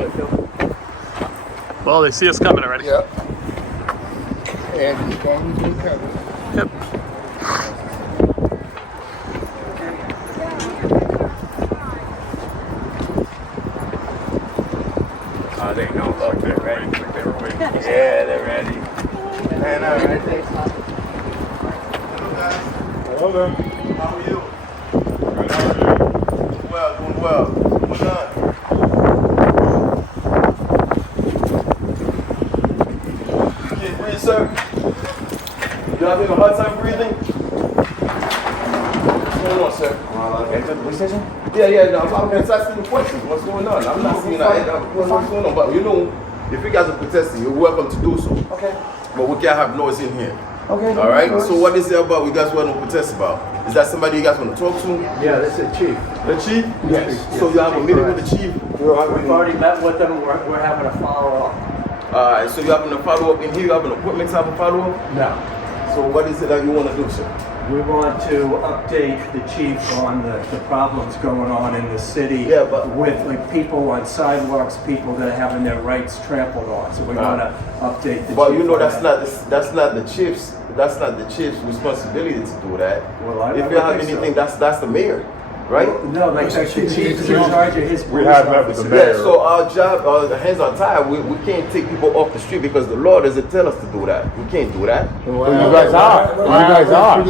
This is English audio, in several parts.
Okay. Well, they see us coming already. Yep. And he's going to be covered. Yep. They know. Like they're ready. Like they were waiting. Yeah, they're ready. And all right. Hello there. How are you? Good, how are you? Doing well, doing well. What's going on? You can't breathe, sir? You having a hard time breathing? What's going on, sir? Enter the police station? Yeah, no, I'm just asking the questions. What's going on? I'm not seeing what's going on. But you know, if you guys are protesting, you're welcome to do so. Okay. But we can't have noise in here. Okay. All right? So what is it about you guys want to protest about? Is that somebody you guys want to talk to? Yeah, that's the chief. The chief? Yes. So you have a meeting with the chief? We've already met with them. We're having a follow-up. All right, so you're having a follow-up in here? You have an appointment to have a follow-up? No. So what is it that you want to do, sir? We want to update the chief on the problems going on in the city with like people on sidewalks, people that are having their rights trampled on. So we want to update the chief. But you know that's not the chief's responsibility to do that. Well, if you have anything, that's the mayor, right? No, that's actually the chief is in charge of his police have met with the officers. mayor. Yeah, so our job, the hands are tied. We can't take people off the street because the law doesn't tell us to do that. We can't do that. Well, you guys are. You guys are.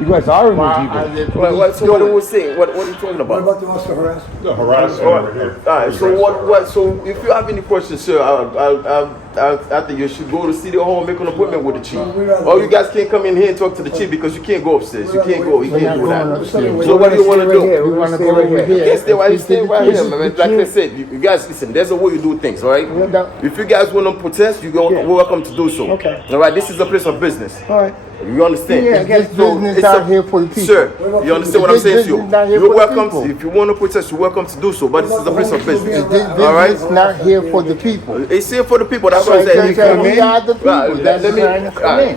You guys are removing people. So what are we saying? What are you talking about? What about the officer harassment? The harassment over here. All right. So what? So if you have any questions, sir, I think you should go to City Hall and make an appointment with the chief. Or you guys can't come in here and talk to the chief because you can't go upstairs. You can't go. You can't do that. So what do you want to do? We want to go over You here. can't stay right here. Stay right here, man. Like I said, you guys listen. There's a way you do things, all right? If you guys want to protest, you're welcome to do so. Okay. All right. This is a place of business. All right. You understand? Yeah, I guess business it's out here for the people. Sir, you understand what I'm saying to you? Business not here You're for the welcome people. to, if you want to protest, you're welcome to do so, but this is a place of business. All right. It's not here for the people. It's here for the people, that's what I'm saying. We are the people. Right, That's let me- trying to come in.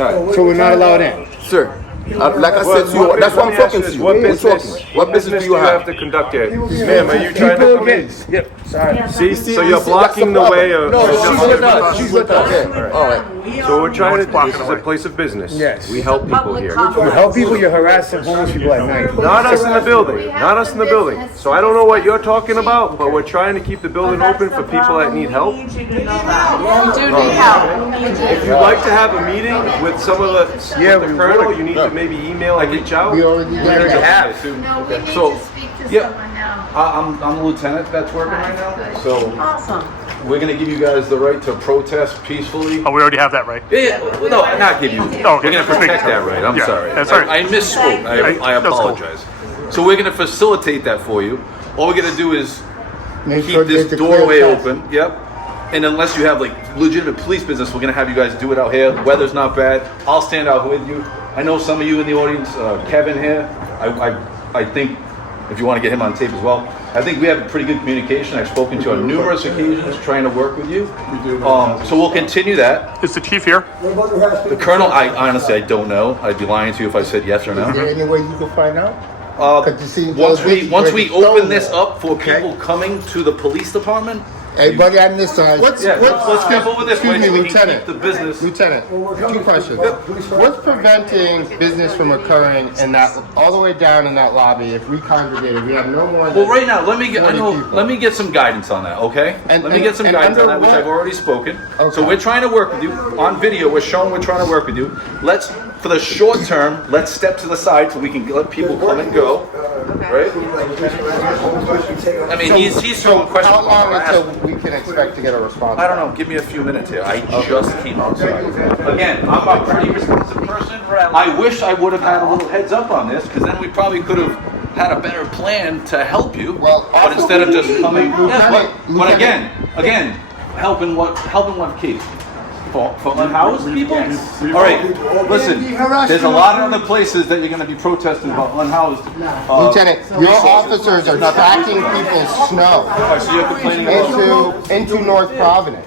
All right. So we're not allowed in. Sir, like I said to you, that's why I'm talking to you. What We're business? talking. What business do you have? to conduct here? Ma'am, are you trying to come in? Yep. Sorry. See, so you're blocking the way of. No, she's with us. She's with us. Okay. All right. So we're trying to. This is a place of business. Yes. We help people here. You help people, you're harassing homeless people at night. Not us in the building. Not us in the building. So I don't know what you're talking about, but we're trying to keep the building open for people that need help. We do need help. If you'd like to have a meeting with some of the colonel, you need to maybe email and reach out. We already did. No, we need So, to speak to yeah. someone now. I'm the lieutenant that's working right now, so Awesome. we're gonna give you guys the right to protest peacefully. Oh, we already have that right. Yeah, no, not give you. okay. We're gonna protect that right. I'm Yeah, sorry. that's all right. I misspoke. I That's cool. apologize. So we're gonna facilitate that for you. All we're gonna do is Make keep sure this there's a doorway clear path. open. Yep. And unless you have like legitimate police business, we're gonna have you guys do it out here. The weather's not bad. I'll stand out with you. I know some of you in the audience, Kevin here. I think if you want to get him on tape as well, I think we have pretty good communication. I've spoken to you on numerous occasions trying to work with you. So we'll continue that. Is the chief here? What about the harassment? The colonel, I honestly I don't know. I'd be lying to you if I said yes or Is there no. any way you can find out? Once we open this up for people coming to the police department, Everybody on this side. let's step over this way so we can Lieutenant. keep the business. Lieutenant, two questions. What's preventing business from occurring in that all the way down in that lobby? If we congregated, we have no more. Well, right now, let me get 20 people. let me get some guidance on that, okay? And- Let me get some and guidance on under that, which what- I've already spoken. Okay. So we're trying to work with you on video. We're showing we're trying to work with you. Let's, for the short term, let's step to the side so we can let people come and go. Right? I mean, he's throwing questions. How long about until harassment. we can expect to get a response? I don't know. Give me a few minutes here. I just came outside. Again, I'm a pretty responsive person. I wish I would have had a little heads up on this, because then we probably could have had a better plan to help you. Well, but instead of just coming, Lieutenant, but again, helping what case? For unhoused people? All right, listen, there's a lot of other places that you're going to be protesting about unhoused. Lieutenant, your officers are tracking people's snow So you're complaining about into North Providence.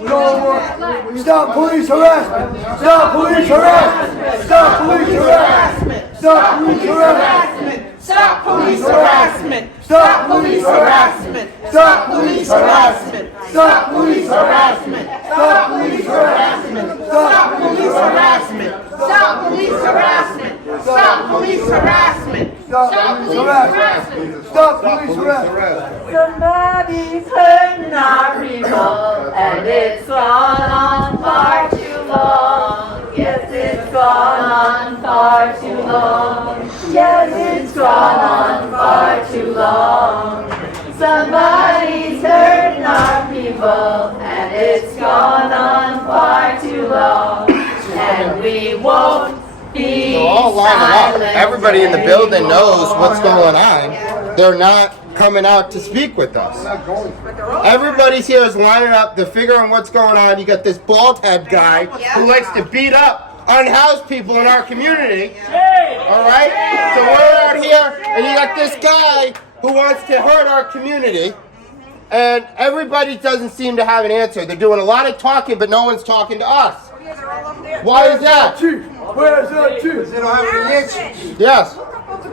No more. Stop police harassment. Stop police harassment. Stop police harassment. Stop police harassment. Stop police harassment! Stop police harassment. Stop police harassment! Stop police harassment. Stop police harassment. Stop police harassment! Stop police harassment! Stop police harassment! Stop police harassment. Stop police harassment. Somebody's hurting our people, and it's gone on far too long. Yes, it's gone on far too long. Yes, it's gone on far too long. Somebody's hurting our people, and it's gone on far too long. And we won't be They're all lining up. silent. Everybody in the building knows what's going on. They're not coming out to speak with us. Everybody's here is lining up. They're figuring what's going on. You got this bald head guy who likes to beat up unhoused people in our community. All right? So we're out here, and you got this guy who wants to hurt our community. And everybody doesn't seem to have an answer. They're doing a lot of talking, but no one's talking to us. Why is that? Chief, where's that chief? They don't have any answers. Yes,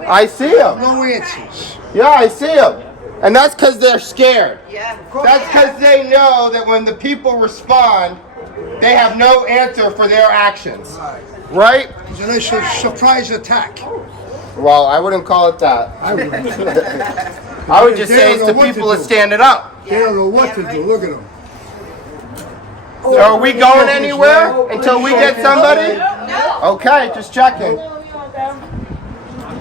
I see him. No answers. Yeah, I see them. And that's because they're scared. That's because they know that when the people respond, they have no answer for their actions. Right? It's a nice surprise attack. Well, I wouldn't call it that. I would just say it's the people that standing up. They don't know what to do. Look at them. So are we going anywhere until we get somebody? Okay, just checking.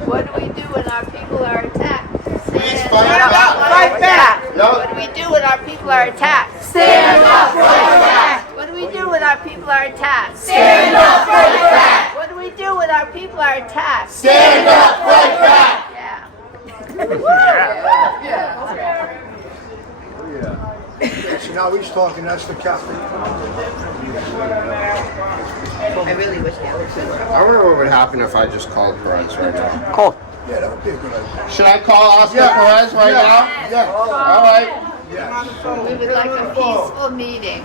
What do we do when our people are attacked? Please Stand up, fight back. Yup. What do we do when our people are attacked? Stand up, fight back. What do we do when our people are attacked? Stand up, fight back. What do we do when our people are attacked? Stand up, fight back. So now he's talking, that's the captain. I really wish that was true. I wonder what would happen if I just called Perez right now. Call. Yeah, that would be a good idea. Should I call Oscar Perez right now? Yeah. All right. We would like a peaceful meeting.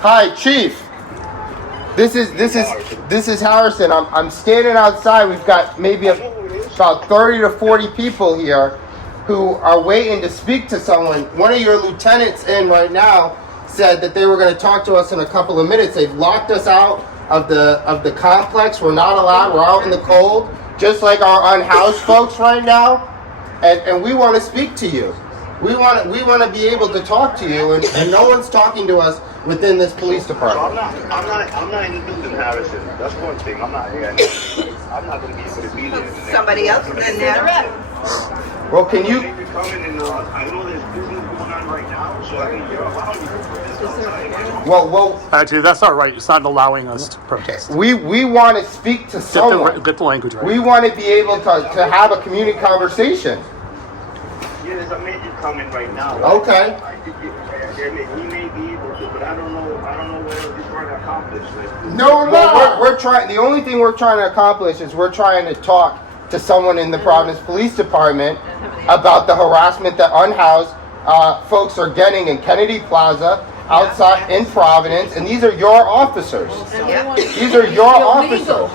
Hi, Chief. This is Harrison. I'm standing outside. We've got maybe about 30 to 40 people here who are waiting to speak to someone. One of your lieutenants in right now said that they were going to talk to us in a couple of minutes. They've locked us out of the complex. We're not allowed. We're out in the cold, just like our unhoused folks right now. And we want to speak to you. We want to be able to talk to you, and no one's talking to us within this police department. I'm not in the building, Harrison. That's one thing. I'm not here. I'm not going to be able to be there. Somebody else is in there. Well, can you? I know there's business going on right now, so I mean, you're allowing me to protest outside. Well. Actually, that's not right. It's not allowing us to protest. We want to speak to someone. Get the language right. We want to be able to have a community conversation. Yeah, there's a major coming right now. Okay. He may be able to, but I don't know what he's trying to accomplish. No. We're trying. The only thing we're trying to accomplish is we're trying to talk to someone in the Providence Police Department about the harassment that unhoused folks are getting in Kennedy Plaza, outside in Providence, and these are your officers. These are your officers.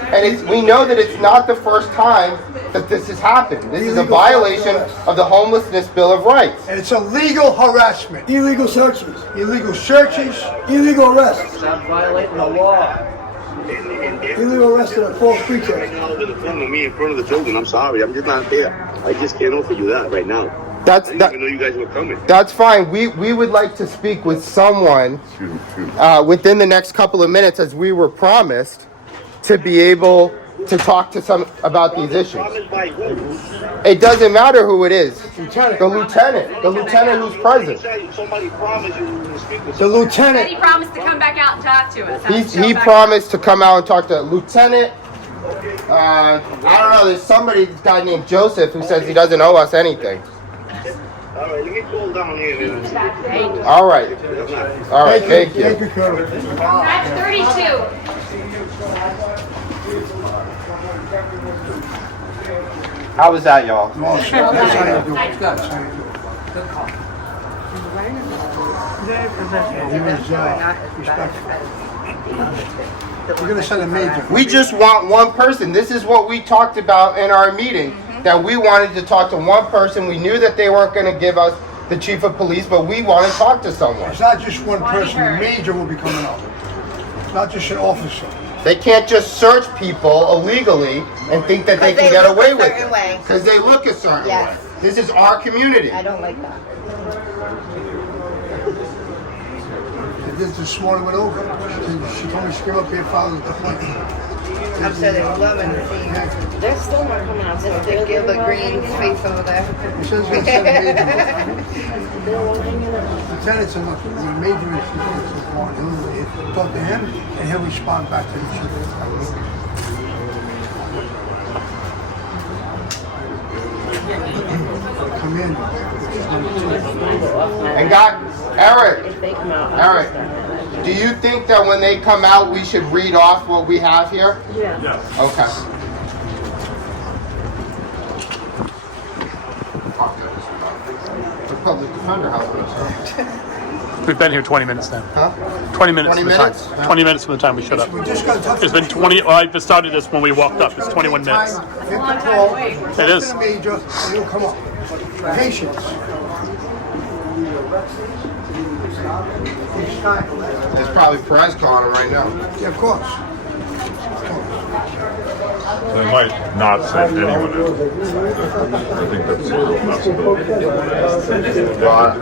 And we know that it's not the first time that this has happened. This is a violation of the Homelessness Bill of Rights. And it's illegal harassment. Illegal searches. Illegal illegal arrests. Stop violating the law. Illegal arrest on a false pretext. In front of me, in front of the building. I'm sorry. I'm just not there. I just can't offer you that right now. I didn't even know you guys were coming. That's fine. We would like to speak with someone within the next couple of minutes, as we were promised, to be able to talk to some about these issues. Promised by who? It doesn't matter who it is. The lieutenant who's present. Somebody promised you to speak with The lieutenant. He promised to come back out and talk to us. He promised to come out and talk to Lieutenant. I don't know. There's somebody, this guy named Joseph, who says he doesn't owe us anything. All right, let me call down here. All right. All right. Thank you. Thank you, Colonel. That's 32. How was that, y'all? That's how you do it. That's how you do it. He was respectful. We're gonna send a major. We just want one person. This is what we talked about in our meeting, that we wanted to talk to one person. We knew that they weren't gonna give us the chief of police, but we want to talk to someone. It's not just one person, a major will be coming up. It's not just an officer. They can't just search people illegally and think that they can get away with it. Because they look a certain way. This is our community. I don't like that. This morning went over. She told me she came up here, followed the point. I'm sure they were loving to see. They're still not coming out. Just to give the green face over there. He says he's gonna send a major. Lieutenant's enough. The major is on. He'll talk to him and he'll respond back to the chief. Come in. And Eric, do you think that when they come out, we should read off what we have here? Yes. Okay. The public defender house. We've been here 20 minutes now. Huh? 20 minutes 20 from the minutes? time. 20 minutes from the time we showed up. We just got to talk to It's been 20. Well, I started this when we walked up. It's 21 minutes. It is. The major, and he'll come up. Patience. There's probably Perez calling him right now. Yeah, of course. They might not send anyone in. I think that's a real possibility.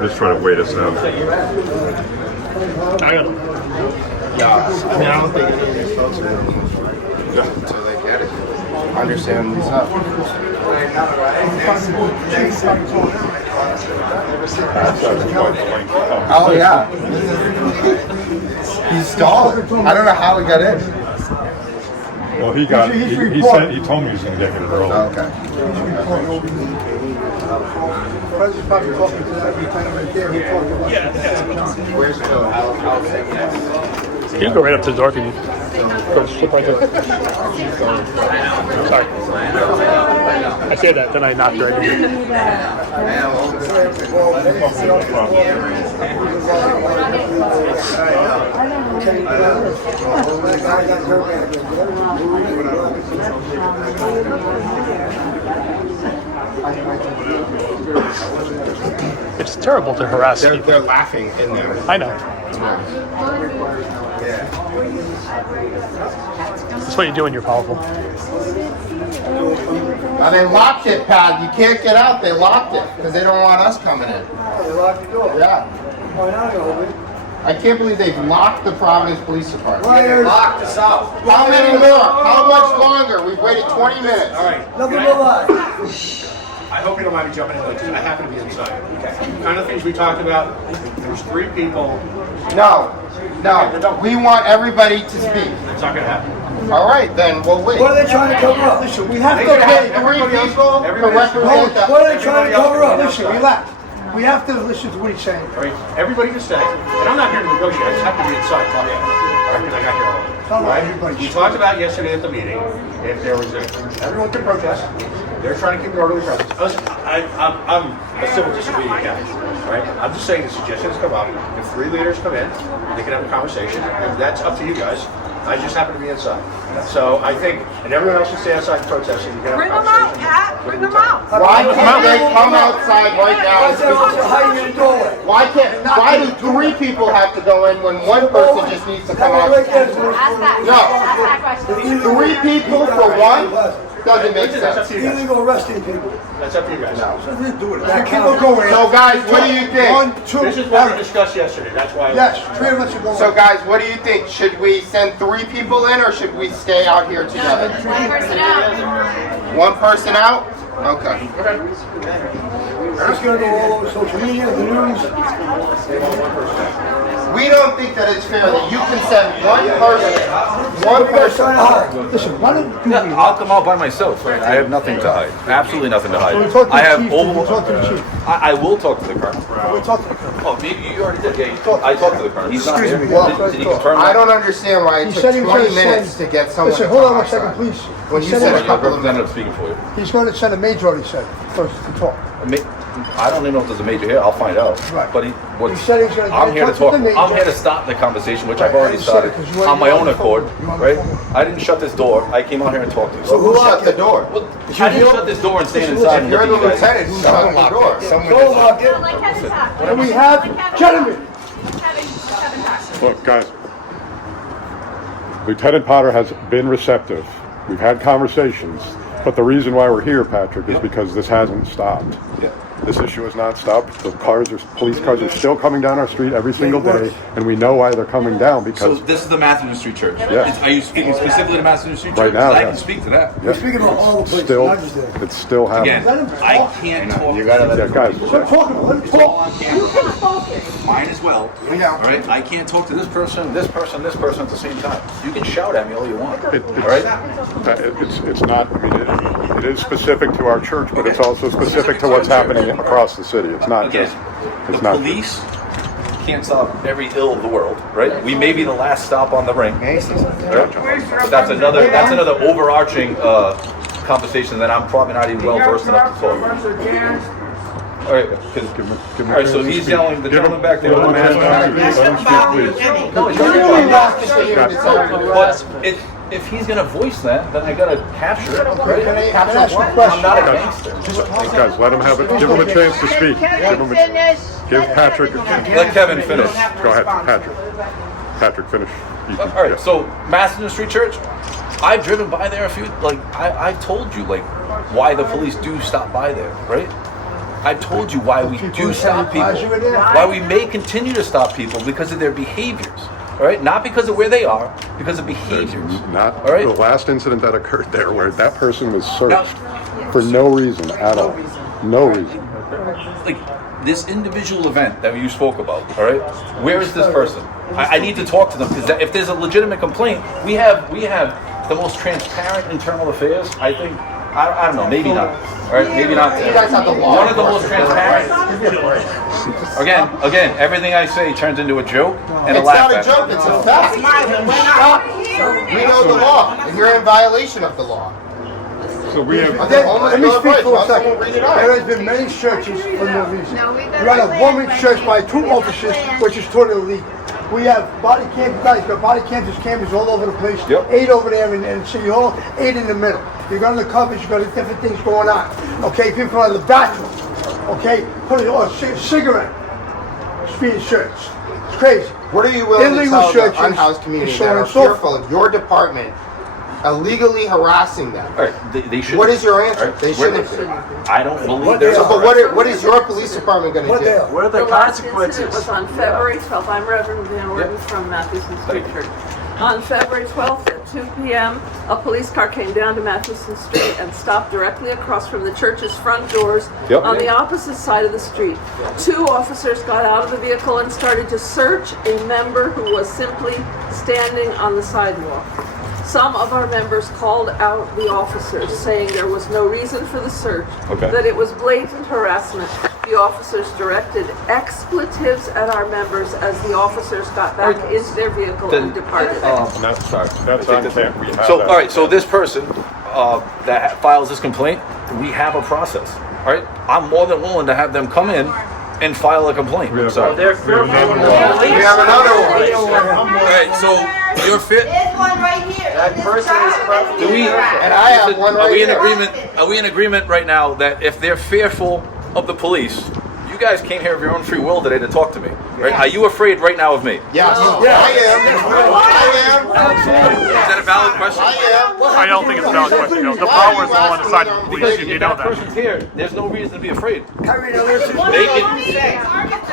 Just try to wait us out. I got it. Yeah, I mean, I don't think any of these folks are going to until they get it. Understand what's up. Oh, yeah. He's stalled. I don't know how he got in. Well, he told me he was going to get here early. Okay. President's probably talking to that lieutenant right there. He'll talk about Where's Phil? You can go right up to the door if you need. Go slip right there. Sorry. I said that, then I knocked her again. It's terrible to harass people. They're laughing in there. I know. That's what you do when you're powerful. They locked it, pal. You can't get out. They locked it because they don't want us coming in. They locked the door. Yeah. Oh, now they're open. I can't believe they've locked the Providence Police Department. Liars. Locked us out. How many more? How much longer? We've waited 20 minutes. All right. Nothing but lies. I hope you don't mind me jumping in, because I happen to be inside. Okay. Kind of things we talked about. There's 3 people. No. We want everybody to speak. It's not going to happen. All right, then we'll wait. What are they trying to cover up? Listen, we have to Okay, pay. 3 people to represent the... What are they trying to cover up? Listen, relax. We have to listen to what he's saying. All right. Everybody can stay. And I'm not here to negotiate. I just have to be inside talking. All right, because I got here early. All right, everybody. We talked about yesterday at the meeting, if there was everyone could protest. They're trying to keep the orderly presence. I'm a civil disobedient guy, right? I'm just saying the suggestions come up. If 3 leaders come in, they can have a conversation. And that's up to you guys. I just happen to be inside. So I think, and everyone else can stay outside and protest, and you can have a Bring them out, conversation. Pat. Bring them out. Why can't they come outside right now and speak? Hiding in the doorway. Why do 3 people have to go in when 1 person just needs to come out? Ask that. No. Ask that question. 3 people for 1 doesn't make That's up sense. to you guys. Illegal arresting people. That's up to you guys. Now, people go in. So guys, what do you think? 1, 2. This is what we discussed yesterday. That's why. Yes, 3 of us are going. So guys, what do you think? Should we send 3 people in or should we stay out here together? 1 person out. 1 person out? Okay. It's going to go all over social media, the news. We don't think that it's fair that you can send 1 person. 1 person. Listen, why don't you Yeah, I'll come out by myself. I have nothing to hide. Absolutely nothing to hide. I have We'll talk to the chief. I will talk to the colonel. We'll talk to the colonel. Oh, maybe you already did. Yeah, I talked to the colonel. He's not here. Excuse me. Did he confirm I that? don't understand why it He took said he was 20 gonna minutes send- to get someone Listen, to hold come on 1 second, outside. please. When He you said said he a couple of Representative minutes. speaking for you. He's going to send a major, he said. First to talk. I don't even know if there's a major here. I'll find out. Right. But He said he's gonna I'm here to talk talk. with the major. I'm here to start the conversation, which I've Right, already I said it started 'cause you on my were own on the accord. phone. You were on the Right? phone. I didn't shut this door. I came out here and talked to you. So Who shut the door? Well, I didn't shut this door and stand inside. If you're the lieutenant, who shut the door? Go lock it. Let Kevin talk. And we have, gentlemen, Kevin talk. Look, guys, Lieutenant Potter has been receptive. We've had conversations, but the reason why we're here, Patrick, is because this hasn't stopped. This issue has not stopped. The police cars are still coming down our street every single day, and we know why they're coming down So because this is the Matthew Street Church. Yeah. Are you speaking specifically to Matthew Street Church? Right now, 'Cause I yeah. can speak to that. we're speaking about all the places, still, not just there. it's still happening. Again, I can't talk. You gotta let Yeah, guys, Let him talk, let him It's all talk. on camera. Mine as well. Yeah. All right. I can't talk to this person, this person, this person at the same time. You can shout at me all you want. It- all right. it's not, I mean, it is specific to our church, but it's also specific to what's happening across the city. It's not Again, just, the it's not. police can't stop every ill of the world, right? We may be the last stop on the ring. Right? But that's another overarching conversation that I'm probably not even well versed enough to talk. All right, all right. So he's yelling. The gentleman back there. Give him a chance to speak, please. No, he's but if he's gonna voice that, then I gotta capture it. Right? Can I ask you a question? I'm not a gangster. Guys, let him have it. Give him a chance to speak. Give Patrick a chance. Let Kevin finish. Go ahead, Patrick. Patrick, finish. You can- All right. yeah. So Masterton Street Church, I've driven by there a few. Like I've told you, like why the police do stop by there, right? I've told you why we do stop people. Why we may continue to stop people because of their behaviors. All right, not because of where they are, because of behaviors. Not all right. the last incident that occurred there where that person was searched for no reason at all. No reason. Like this individual event that you spoke about, all right? Where is this person? I need to talk to them because if there's a legitimate complaint, we have the most transparent internal affairs. I think I don't know, maybe not. All right, maybe not. You guys have the law. One of the most transparent. Again, everything I say turns into a joke and a It's laugh. not a at. joke, it's a fact. Stop. We know the law, and you're in violation of the law. So we have. Okay, let me speak for a Right, second. read it out. There has been many searches for no reason. No, we We had a woman searched by 2 officers, which is totally illegal. We have body cam, guys, got body cameras all over the place. Yep. 8 over there in City Hall, 8 in the middle. You got the covers, you got different things going on. Okay, people are in the bathroom. Okay, put it on cigarette. Speeding shirts. It's crazy. What are you willing to Illegal tell the searches, unhoused community and so that on are and so forth. fearful of your department illegally harassing them? All right, they should. What is your answer? All right, They shouldn't be. I don't believe there's. So, but what is your police department going to do? What are the last incident consequences? was on February 12th. I'm Reverend Van Orden from Mathewson Street Church. On February 12th at 2 p.m., a police car came down to Mathewson Street and stopped directly across from the church's front doors on the opposite side of the street. 2 officers got out of the vehicle and started to search a member who was simply standing on the sidewalk. Some of our members called out the officers, saying there was no reason for the search, that it was blatant harassment. The officers directed expletives at our members as the officers got back into their vehicle and departed. That's on camera. We have So, that. all right, so this person that files this complaint, we have a process. All right, I'm more than willing to have them come in and file a complaint. So, They're fearful. We have another one. all right, so you're fit. There's one right here. That person is probably. Do we? And I have one Are right we in here. agreement? Are we in agreement right now that if they're fearful of the police, you guys came here of your own free will today to talk to me, right? Are you afraid right now of me? Yes, I am. Is that a valid question? I don't think it's a valid question. No, the power is all on the side of the police. You know that. Person's here. There's no reason to be afraid. Kyrie, now listen. They can,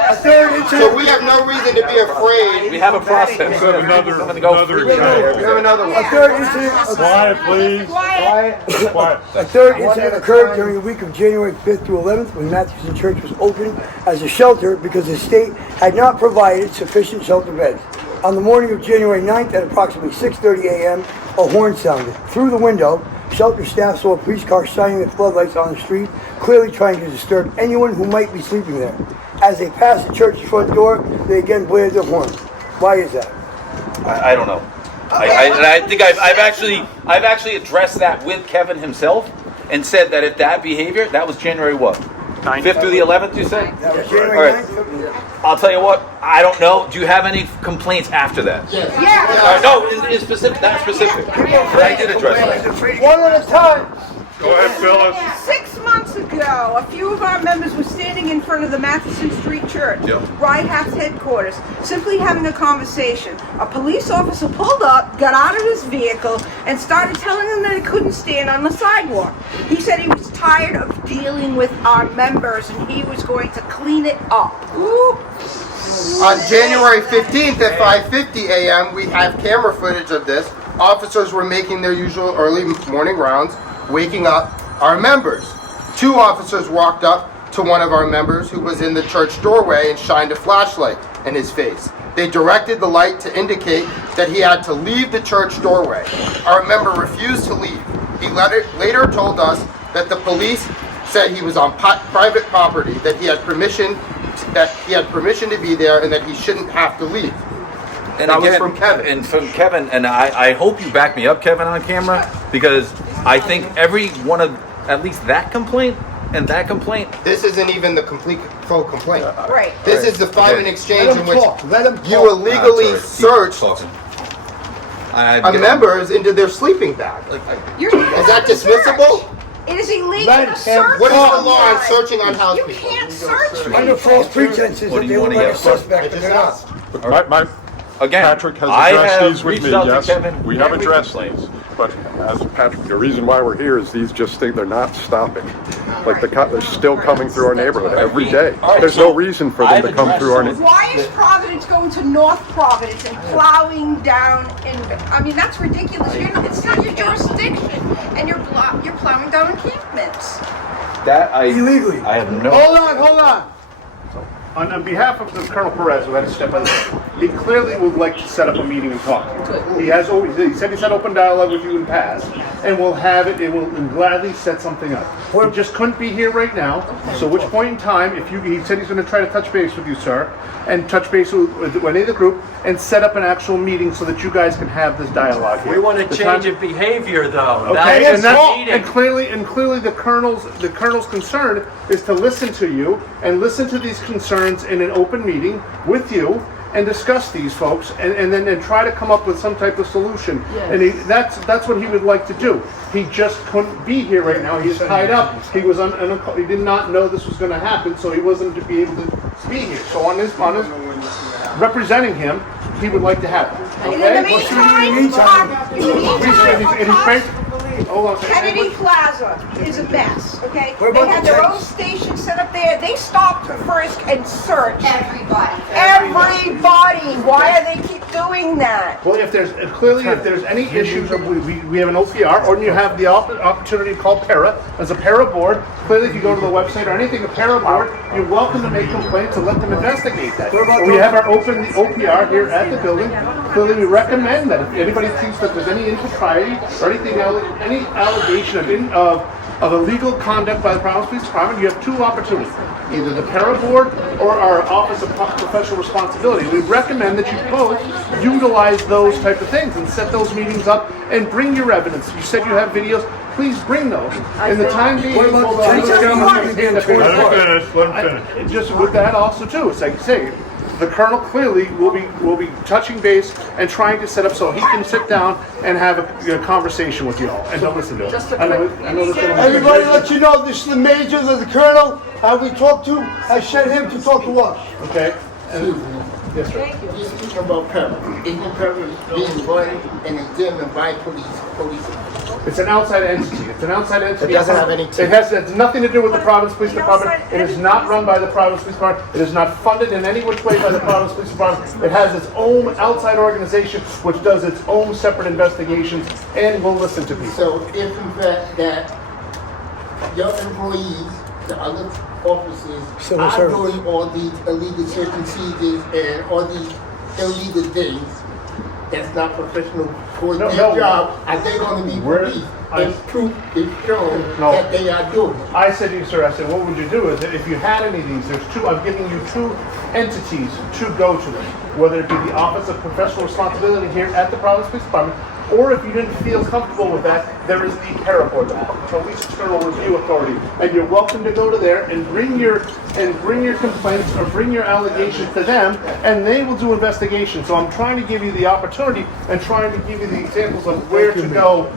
A third So incident. we have no reason to be afraid. we have a process. We have another We have another A one. third incident. Quiet, please. Quiet. A third incident occurred during the week of January 5th through 11th when Mathewson Church was opened as a shelter because the state had not provided sufficient shelter beds. On the morning of January 9th at approximately 6:30 a.m., a horn sounded. Through the window, shelter staff saw a police car shining its floodlights on the street, clearly trying to disturb anyone who might be sleeping there. As they passed the church's front door, they again blared their horn. Why is that? I don't know. I think I've actually addressed that with Kevin himself and said that if that behavior, that was January what? 5th through the 11th, you said? That was All January right. 9th. I'll tell you what, I don't know. Do you have any complaints after that? Yes. No, it's specific, not specific. But I did address that. One at a time. Go ahead, Phyllis. 6 months ago, a few of our members were standing in front of the Matheson Street Church, Right Hat's headquarters, simply having a conversation. A police officer pulled up, got out of his vehicle, and started telling them that he couldn't stand on the sidewalk. He said he was tired of dealing with our members and he was going to clean it up. Ooh. On January 15th at 5:50 a.m., we have camera footage of this. Officers were making their usual early morning rounds, waking up our members. 2 officers walked up to one of our members who was in the church doorway and shined a flashlight in his face. They directed the light to indicate that he had to leave the church doorway. Our member refused to leave. He later told us that the police said he was on private property, that he had permission to be there, and that he shouldn't have to leave. And That was again, from Kevin. And from Kevin, and I hope you back me up, Kevin, on camera, because I think every one of at least that complaint and that complaint. This isn't even the full complaint. Right. This is the filing exchange Let in him which talk. Let him you talk. illegally searched members into their sleeping bag. Is that dismissible? It is illegal Let to him search. What is the law on somebody. searching unhoused You people? can't search me. Under false pretenses What that do they you look wanna like a get? suspect, but they're not. Again, Patrick has I addressed have these with reached me. out to Yes, Kevin we have every addressed complaint. these. But as Patrick, the reason why we're here is these just think they're not stopping. Like they're still coming through our neighborhood every day. There's no reason for them to come through our neighborhood. Why is Providence going to North Providence and plowing down? I mean, that's ridiculous. It's not your jurisdiction, and you're plowing down encampments. That Illegally. I have no. Hold on. On behalf of Colonel Perez, who had to step on this, he clearly would like to set up a meeting and talk. He said he's had open dialogue with you in the past, and we'll have it, and we'll gladly set something up. He just couldn't be here right now, so which point in time, he said he's going to try to touch base with you, sir, and touch base with any of the group, and set up an actual meeting so that you guys can have this dialogue here. We want to change of behavior, though. Okay, That's and clearly the colonel's concern is to listen to you and listen to these concerns in an open meeting with you and discuss these folks and then try to come up with some type of solution. Yes. And that's what he would like to do. He just couldn't be here right now. He's tied up. He was he did not know this was going to happen, so he wasn't to be able to be here. So on his representing him, he would like to have it. In Okay? the meantime, Kennedy Plaza is a mess, okay? What They about had the their own tents? station set up there. They stopped first and searched. Everybody. Everybody! Why do they keep doing that? Well, if there's any issues, we have an OPR, or you have the opportunity to call Para. As a Para board, clearly if you go to the website or anything, a Para board, you're welcome to make complaints and let them investigate that. We have our open OPR here at the building. Clearly, we recommend that if anybody thinks that there's any impropriety or any allegation of illegal conduct by the Providence Police Department, you have 2 opportunities. Either the Para Board or our Office of Professional Responsibility. We recommend that you both utilize those type of things and set those meetings up and bring your evidence. You said you have videos. Please bring those. In the time being, What about the just with that also too, it's like you say, the colonel clearly will be touching base and trying to set up so he can sit down and have a conversation with you all and to listen to it. I know this little- Everybody let you know, this is the major, the colonel, we talked to, I sent him to talk to us. Okay. Yes, sir. You speak about Para. Isn't Para being run and examined by police? It's an outside entity. It doesn't have any teeth. It has nothing to do with the Providence Police Department. It is not run by the Providence Police Department. It is not funded in any which way by the Providence Police Department. It has its own outside organization which does its own separate investigations and will listen to people. So if in fact that your employees, the other officers, Civil are service. doing all these illegal search and seizures and all these illegal things, that's not professional for their job, are they going to be released if proof is shown that they are doing it? I said to you, sir, what would you do is that if you had any of these, I'm giving you 2 entities to go to them, whether it be the Office of Professional Responsibility here at the Providence Police Department or if you didn't feel comfortable with that, there is the para board, the Police External Review Authority, and you're welcome to go to there and bring your complaints or bring your allegations to them, and they will do investigation. So I'm trying to give you the opportunity and trying to give you the examples of where to go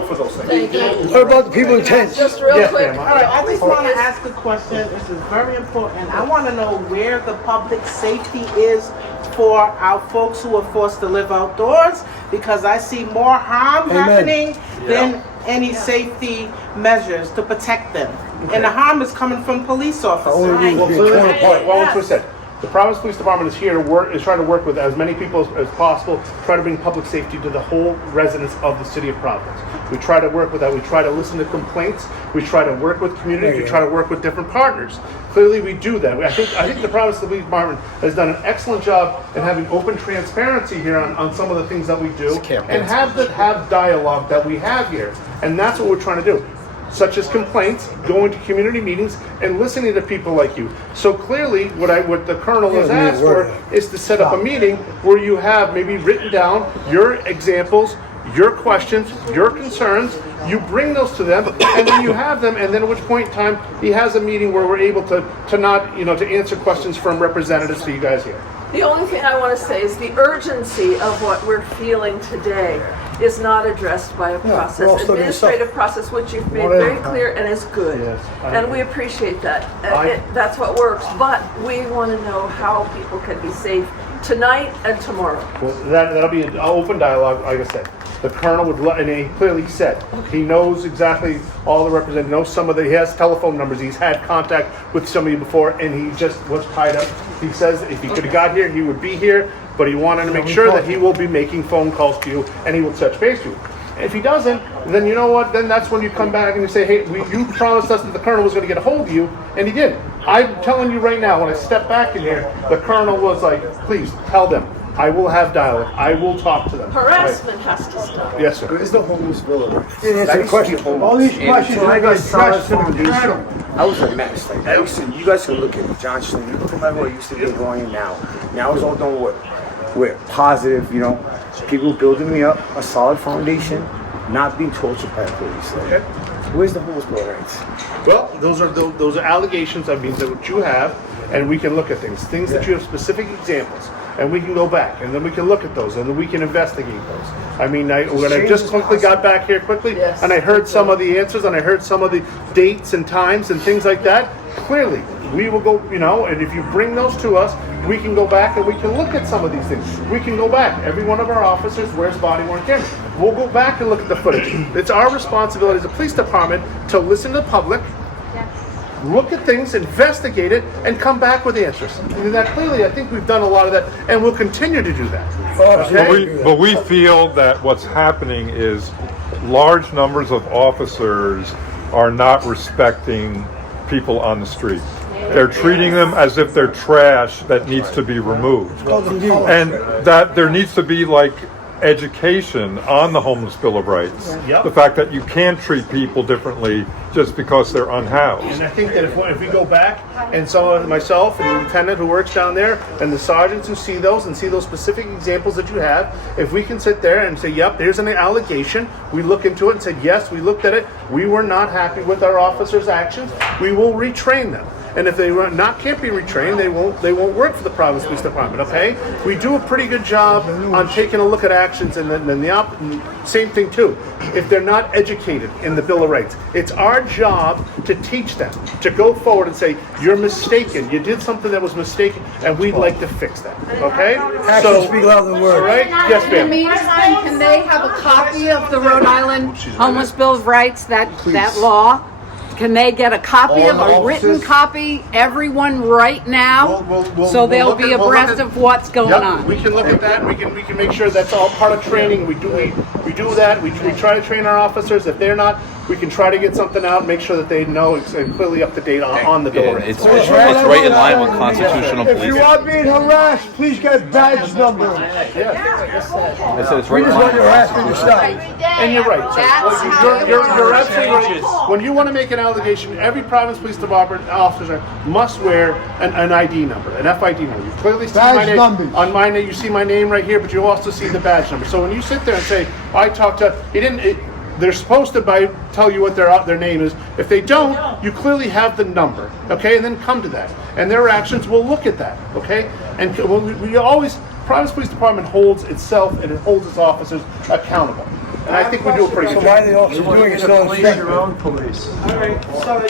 for those things. What about the people in tents? Just real Yes, quick. ma'am. All right, I just want to ask a question. This is very important. I want to know where the public safety is for our folks who are forced to live outdoors, because I see more harm happening than any safety measures to protect them. And the harm is coming from police officers. The Providence Police Department is here to work, is trying to work with as many people as possible, try to bring public safety to the whole residents of the city of Providence. We try to work with that. We try to listen to complaints. We try to work with community. We try to work with different partners. Clearly, we do that. I think the Providence Police Department has done an excellent job in having open transparency here on some of the things that we do, and have dialogue that we have here. And that's what we're trying to do, such as complaints, going to community meetings, and listening to people like you. So clearly, what the Colonel has asked for is to set up a meeting where you have maybe written down your examples, your questions, your concerns. You bring those to them, and then you have them, and then at which point in time he has a meeting where we're able to answer questions from representatives to you guys here. The only thing I want to say is the urgency of what we're feeling today is not addressed by a process, administrative process, which you've made very clear and is good. Yes, and we appreciate that. That's what works. But we want to know how people can be safe tonight and tomorrow. Well, that'll be an open dialogue, like I said. The Colonel would, and he clearly said, he knows exactly all the representatives, knows he has telephone numbers, he's had contact with some of you before, and he just was tied up. He says if he could have got here, he would be here, but he wanted to make sure that he will be making phone calls to you, and he will touch base with you. If he doesn't, then you know what, then that's when you come back and you say, hey, you promised us that the Colonel was going to get a hold of you, and he didn't. I'm telling you right now, when I step back in here, the Colonel was like, please, tell them. I will have dialogue. I will talk to them. Harassment has to stop. Yes, sir. Where's the homeless village? Didn't answer the question. All these questions I got solid foundation. I was a mess. Like, you guys can look at John Schling. You look at what used to be going in now. Now it's all done with positive, people building me up a solid foundation, not being tortured by the police. Like, where's the homeless village? Well, those are allegations. That means that what you have, and we can look at things that you have specific examples. And we can go back, and then we can look at those, and then we can investigate those. I mean, when I just quickly got back here and I heard some of the answers, and I heard some of the dates and times and things like that, clearly, we will go, and if you bring those to us, we can go back and we can look at some of these things. We can go back. Every one of our officers wears body-worn cameras. We'll go back and look at the footage. It's our responsibility as a police department to listen to the public, look at things, investigate it, and come back with answers. And that clearly, I think we've done a lot of that, and we'll continue to do that. Okay? But we feel that what's happening is large numbers of officers are not respecting people on the street. They're treating them as if they're trash that needs to be removed. And that there needs to be education on the Homeless Bill of Rights. Yep. The fact that you can't treat people differently just because they're unhoused. And I think that if we go back, and myself and the lieutenant who works down there, and the sergeants who see those specific examples that you have, if we can sit there and say, yep, there's an allegation, we look into it and say, yes, we looked at it, we were not happy with our officers' actions, we will retrain them. And if they can't be retrained, they won't work for the Providence Police Department. Okay, we do a pretty good job on taking a look at actions, and then the same thing too. If they're not educated in the Bill of Rights, it's our job to teach them, to go forward and say, you're mistaken. You did something that was mistaken, and we'd like to fix that. Okay? Actions speak louder than words. All right? Yes, In the ma'am. meantime, can they have a copy of the Rhode Island Homeless Bill of Rights, that law? Can they get a copy of a written copy, everyone right now, so they'll be abreast of what's going on? We can look at that. We can make sure that's all part of training. We do that. We try to train our officers. If they're not we can try to get something out, make sure that they know it's clearly up to date on the door. It's right in line with constitutional If you police. are being harassed, please get badge number. I said it's right in Just want line. your harassment to stop. And you're right. So you're absolutely right. When you want to make an allegation, every Providence Police Department officer must wear an ID number, an FID number. You clearly see my Badge name numbers. on my name. You see my name right here, but you also see the badge number. So when you sit there and say, "I talked to," he didn't. They're supposed to tell you what their name is. If they don't, you clearly have the number, okay? And then come to that. And their actions will look at that, okay? And we always, Providence Police Department holds itself and it holds its officers accountable. And I think we do a pretty good So why are job. the officers doing it so instead? All right, so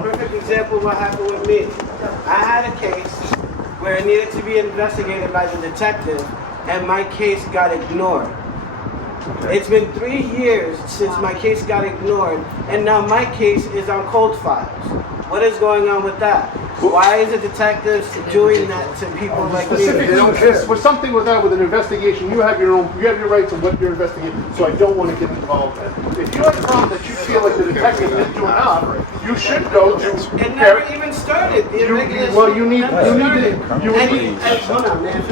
perfect example of what happened with me. I had a case where it needed to be investigated by the detective, and my case got ignored. It's been 3 years since my case got ignored, and now my case is on cold files. What is going on with that? Why is the detectives doing that to people like me? Specifically, with something with that, with an investigation, you have your rights of what you're investigating. So I don't want to get involved in. If you have a problem that you feel like the detective didn't do enough, you should go to. It never even started. The investigation you need. And hold on, man. And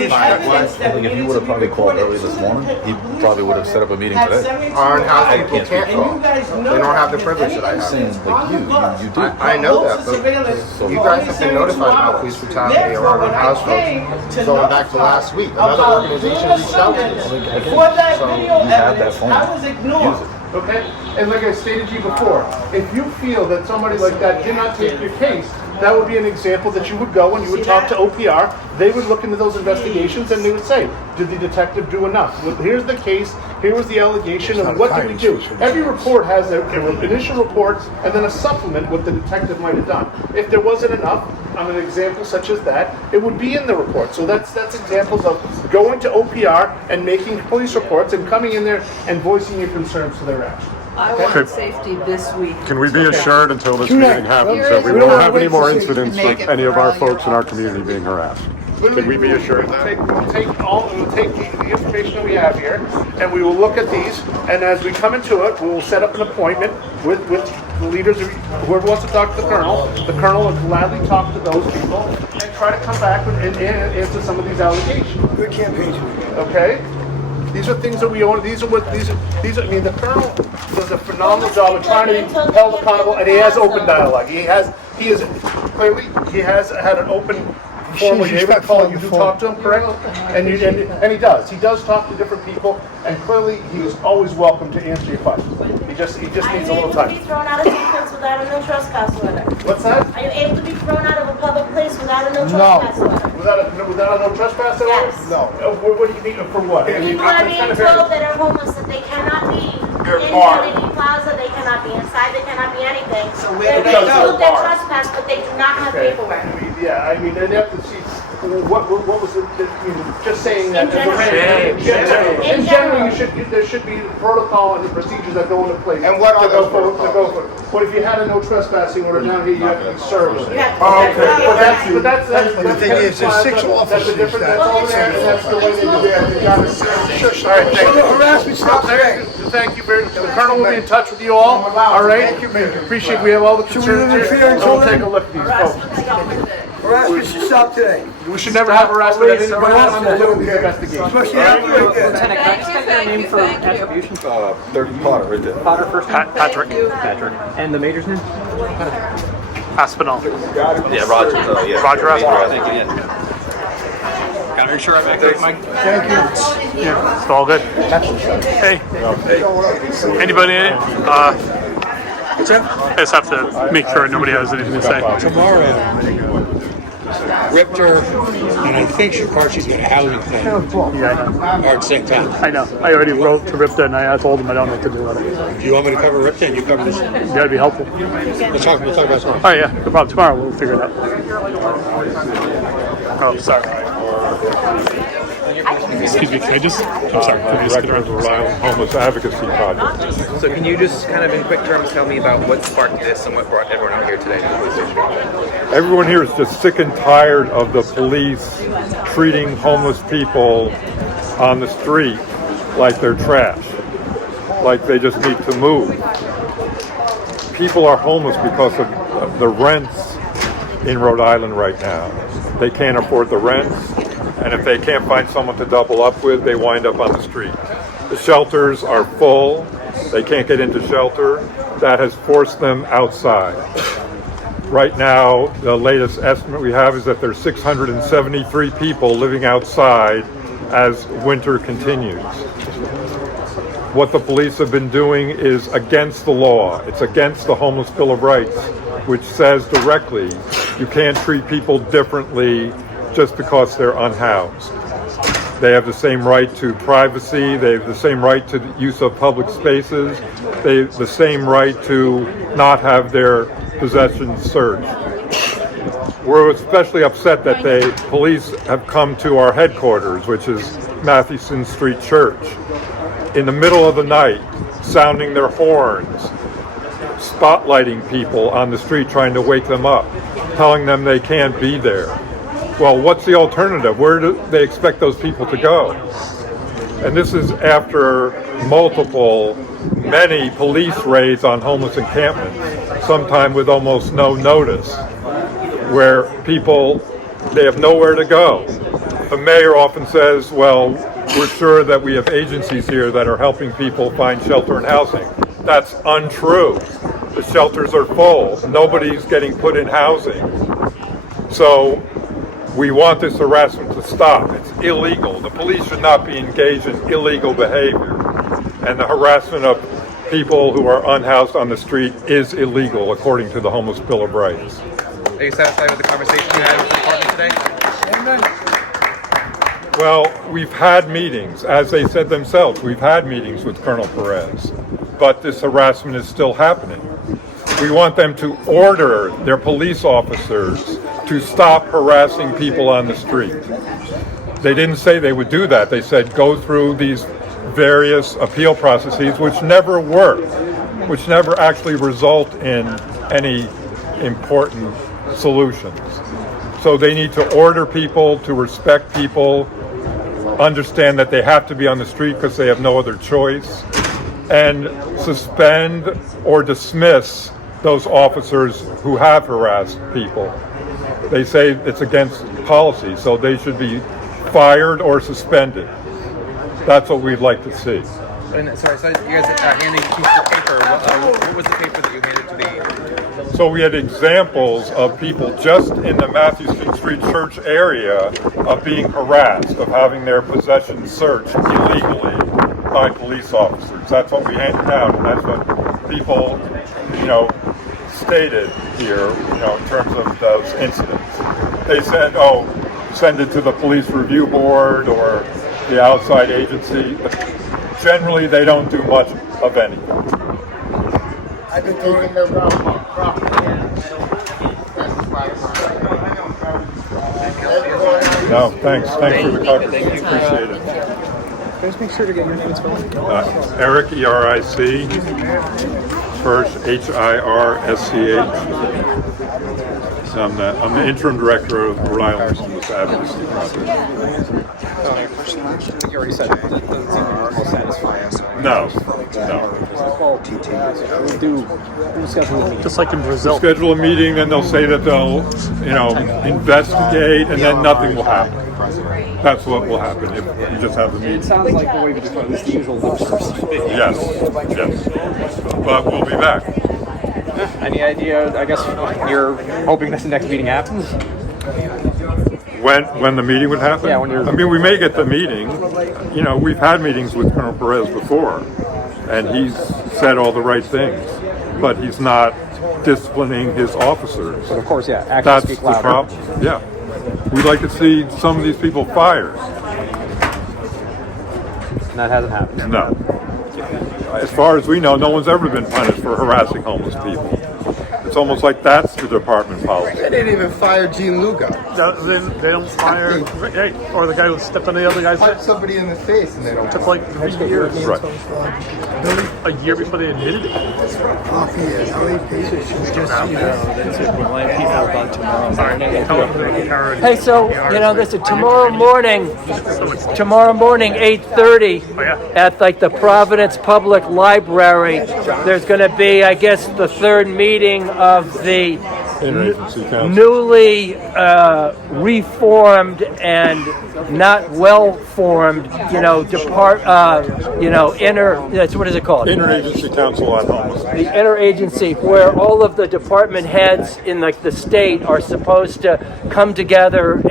the evidence that If you would have probably called early this morning, he probably would have set up a meeting today. Unhoused people can't call. They don't have the privilege that I I'm have. saying, like you do. I know that, but you guys have been notified about police brutality around unhoused folks going back to last week. Another organization reached out to us. For that So video you have that evidence, phone. I was ignored. Use it. Okay? And like I stated to you before, if you feel that somebody like that did not take your case, that would be an example that you would go and you would talk to OPR. They would look into those investigations and they would say, did the detective do enough? Well, here's the case, here was the allegation, and what did we do? Every report has an initial report and then a supplement what the detective might have done. If there wasn't enough, on an example such as that, it would be in the report. So that's examples of going to OPR and making police reports and coming in there and voicing your concerns to their action. I want safety this week. Can we be assured until this Tonight. meeting happens Here that is we a won't way have any to more see- incidents make with it any of for our all your folks in our officers. community being harassed? Can we be assured of that? We'll take the information that we have here, and we will look at these, and as we come into it, we will set up an appointment with the leaders, whoever wants to talk to the colonel. The colonel will gladly talk to those people and try to come back and answer some of these allegations. Good campaign. Okay? These are things that we own. These are. I mean, the colonel does a phenomenal job of trying to be held accountable, and he has open dialogue. He has had an open forum where you're able to call, you do talk to him, correct? And he does. He does talk to different people, and clearly he is always welcome to answer your questions. He just needs a little Are you able to be time. thrown out of some place without a no trespass order? What's that? Are you able to be thrown out of a public place without a no trespass order? Without a no trespass order? Yes. No. What do you mean for what? I mean, People are what being kind of told area? that are homeless that they cannot be They're in barred. Unity Plaza, they cannot be inside, they cannot be anything. So where They're do they being go? told they're trespass, but they do not have Okay. paperwork. Yeah, I mean, they'd have to see, what was it, just saying that. In general. In general, there should be protocol and procedures that go into place. And what to are go those for. protocols? But if you had a no trespassing order down here, you have to be served. You have to- Oh, okay. But that's The thing is, there's 6 That's a officers different, that- that's all there, and that's the way they do it. You got it. All right, thank So you. the harassment stops today. Thank you very much. The colonel will be in touch with you all. All right? Appreciate we have all the Should we concerns interfere here. And until we'll take then? a look at these folks. Harassment should stop today. We should never have harassment at anybody on the little investigation. Especially after like that. Lieutenant, can I just get your name for attribution? Third Potter, right there. Potter first. Patrick. And the major's name? Aspinall. Yeah, Roger. Roger Aspinall. Thank you, yeah. Gotta make sure I'm accurate, Mike. Thank you. Yeah, it's all good. Hey, anybody in it? I just have to make sure nobody has anything to say. Tomorrow, ripped her, and I think she's going to housing thing. Yeah, I know. Or at the same time. I know. I already wrote to Ripta and I told him I don't know what to do with it. Do you want me to cover Ripta and you cover this? That'd be helpful. We'll talk about it tomorrow. All right, yeah, no problem. Tomorrow we'll figure it out. Oh, sorry. Excuse me, can I just, I'm sorry, can I just Director of the Rhode Island Homeless Advocacy Project. So can you just kind of in quick terms tell me about what sparked this and what brought everyone out here today to the police station? Everyone here is just sick and tired of the police treating homeless people on the street like they're trash. like they just need to move. People are homeless because of the rents in Rhode Island right now. They can't afford the rents, and if they can't find someone to double up with, they wind up on the street. The shelters are full. They can't get into shelter. That has forced them outside. Right now, the latest estimate we have is that there's 673 people living outside as winter continues. What the police have been doing is against the law. It's against the Homeless Bill of Rights, which says directly you can't treat people differently just because they're unhoused. They have the same right to privacy. They have the same right to the use of public spaces. They have the same right to not have their possessions searched. We're especially upset that the police have come to our headquarters, which is Matheson Street Church, in the middle of the night, sounding their horns, spotlighting people on the street, trying to wake them up, telling them they can't be there. Well, what's the alternative? Where do they expect those people to go? And this is after many police raids on homeless encampments, sometimes with almost no notice, where people, they have nowhere to go. The mayor often says, well, we're sure that we have agencies here that are helping people find shelter and housing. That's untrue. The shelters are full. Nobody's getting put in housing. So we want this harassment to stop. It's illegal. The police should not be engaged in illegal behavior. And the harassment of people who are unhoused on the street is illegal, according to the Homeless Bill of Rights. Are you satisfied with the conversation you had with the department today? Amen. Well, we've had meetings. As they said themselves, we've had meetings with Colonel Perez. But this harassment is still happening. We want them to order their police officers to stop harassing people on the street. They didn't say they would do that. They said go through these various appeal processes, which never work, which never actually result in any important solutions. So they need to order people to respect people, understand that they have to be on the street because they have no other choice, and suspend or dismiss those officers who have harassed people. They say it's against policy, so they should be fired or suspended. That's what we'd like to see. And sorry, so you guys handing a piece of paper. What was the paper that you handed to me? So we had examples of people just in the Matheson Street Church area of being harassed, of having their possessions searched illegally by police officers. That's what we handed out, and that's what people, stated here, in terms of those incidents. They said, oh, send it to the police review board or the outside agency. But generally, they don't do much of anything. I've been doing the No, thanks for the coverage. Appreciate it. Just make sure to get your name spelled. Eric, E-R-I-C, Hirsch, H-I-R-S-C-H. I'm the interim director of Rhode Island Homeless Advocacy Project. You already said that doesn't seem to be most satisfying. No. We'll schedule a meeting. Just like in Brazil. We'll schedule a meeting, and they'll say that they'll, investigate, and then nothing will happen. That's what will happen if you just have the meeting. It sounds like what we've been the usual lip service. Yes. But we'll be back. Any idea, I guess, you're hoping this next meeting happens? When the meeting would happen? Yeah, when you're... I mean, we may get the meeting. We've had meetings with Colonel Perez before, and he's said all the right things, but he's not disciplining his officers. But of course, yeah, actions That's speak the louder. problem. Yeah. We'd like to see some of these people fired. And that hasn't happened. No. As far as we know, no one's ever been punished for harassing homeless people. It's almost like that's the department policy. They didn't even fire Gene Luca. They don't fire, or the guy who stepped on the other guy's head. Somebody in the face and they don't. It took like 3 years. Right. A year before they admitted it. Hey, so, you know, this is tomorrow morning, 8:30, at like the Providence Public Library, there's going to be, I guess, the third meeting of the newly reformed and not well-formed, what is it called? Interagency Council on Homelessness. The interagency, where all of the department heads in like the state are supposed to come together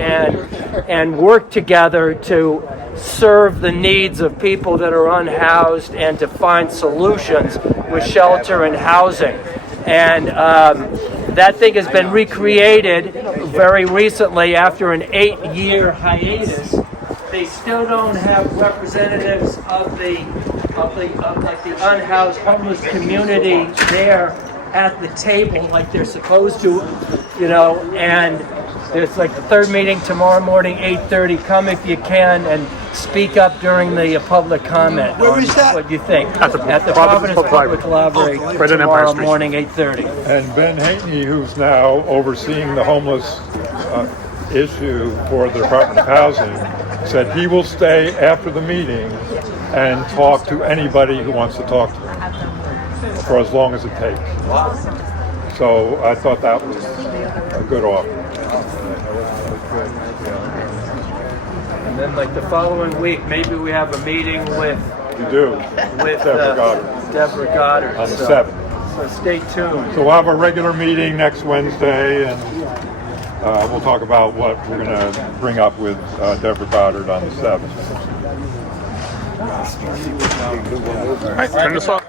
and work together to serve the needs of people that are unhoused and to find solutions with shelter and housing. And that thing has been recreated very recently after an 8-year hiatus. They still don't have representatives of the unhoused homeless community there at the table like they're supposed to, and there's like the third meeting tomorrow morning, 8:30. Come if you can and speak up during the public comment. Where is that? What you think? At the Providence Public Library Right in Empire tomorrow Street. morning, 8:30. And Ben Haney, who's now overseeing the homeless issue for the Department of Housing, said he will stay after the meeting and talk to anybody who wants to talk to him for as long as it takes. So I thought that was a good offer. And then like the following week, maybe we have a meeting with Deborah Goddard. On the So- 7th. So stay tuned. So we'll have a regular meeting next Wednesday, and we'll talk about what we're going to bring up with Deborah Goddard on the 7th. All right, turn this off.